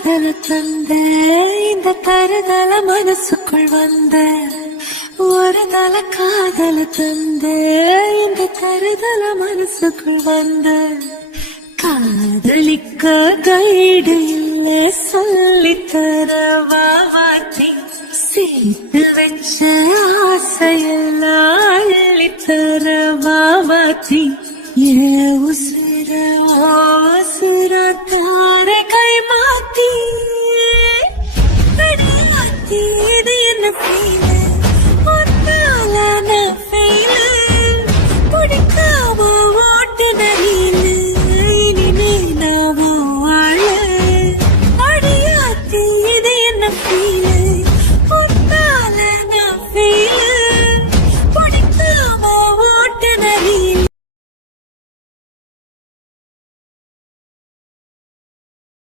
காதல தந்த இந்த தருதல மனசுக்குள் வந்த ஒரு தல காதல தந்த இந்த தருதல மனசுக்குள் வந்த காதலிக்க கைடு இல்ல சொல்லித்தர வாவாத்தி சேர்த்து வச்ச ஆசையெல்லாம் அள்ளித்தர வாவாத்தி ஏ உசுர உசுர தார கை மாத்தி இது என்ன